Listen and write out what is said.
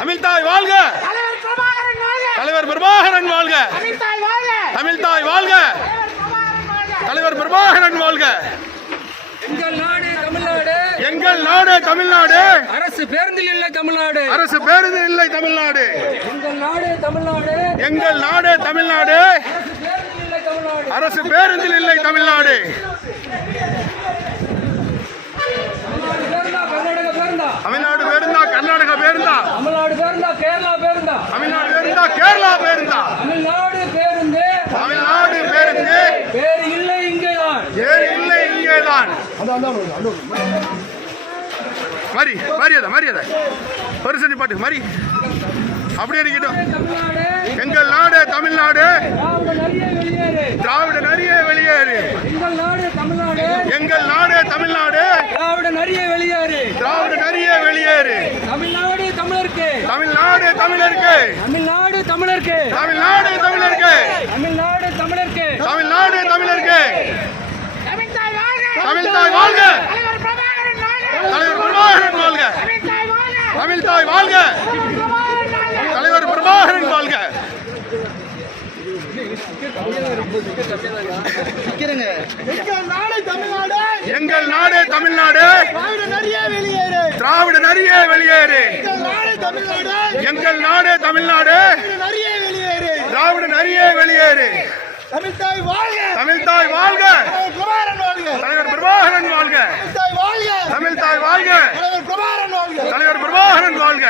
தமிழ்தாய் வாழ்க. தலைவர் பிரபாகரன் வாழ்க. தமிழ்தாய் வாழ்க. தலைவர் பிரபாகரன் வாழ்க. எங்கள் நாடு தமிழ்நாடு. எங்கள் நாடு தமிழ்நாடு. அரசு பேருந்தில் இல்லை தமிழ்நாடு. அரசு பேருந்தில் இல்லை தமிழ்நாடு. எங்கள் நாடு தமிழ்நாடு. எங்கள் நாடு தமிழ்நாடு. அரசு பேருந்தில் இல்லை தமிழ்நாடு. தமிழ்நாடு பேருந்தா கர்நாடகா பேருந்தா. தமிழ்நாடு பேருந்தா கேரளா பேருந்தா. தமிழ்நாடு பேருந்தா கேரளா பேருந்தா. தமிழ்நாடு பேருந்து. தமிழ்நாடு பேருந்து. வேறு இல்லை இங்கேதான். வேறு இல்லை இங்கேதான். மரி மரியாதை மரியாதை பரிசு பாட்டு மரி அப்படியே இருக்கட்டும். எங்கள் நாடு தமிழ்நாடு. திராவிட நரியே வெளியேறு. எங்கள் நாடு தமிழ்நாடு. எங்கள் நாடு தமிழ்நாடு. திராவிட நரியே வெளியேறு. திராவிட நரியே வெளியேறு. தமிழ்நாடு தமிழருக்கு. தமிழ்நாடு தமிழருக்கு. தமிழ்நாடு தமிழருக்கு. தமிழ்நாடு தமிழருக்கு. தமிழ்நாடு தமிழருக்கு. தமிழ்நாடு தமிழருக்கு. தமிழ்தாய் வாழ்க. தலைவர் பிரபாகரன் வாழ்க. தமிழ்தாய் வாழ்க. தலைவர் பிரபாகரன் வாழ்க. எங்கள் நாடு தமிழ்நாடு. திராவிட நரியே வெளியேறு. எங்கள் நாடு தமிழ்நாடு. திராவிட நரியே வெளியேறு. தமிழ்தாய் வாழ்க. தமிழ்தாய் வாழ்க. தலைவர் பிரபாகரன் வாழ்க. தமிழ்தாய் வாழ்க. தமிழ்தாய் வாழ்க. தலைவர் பிரபாகரன் வாழ்க. தலைவர் பிரபாகரன் வாழ்க.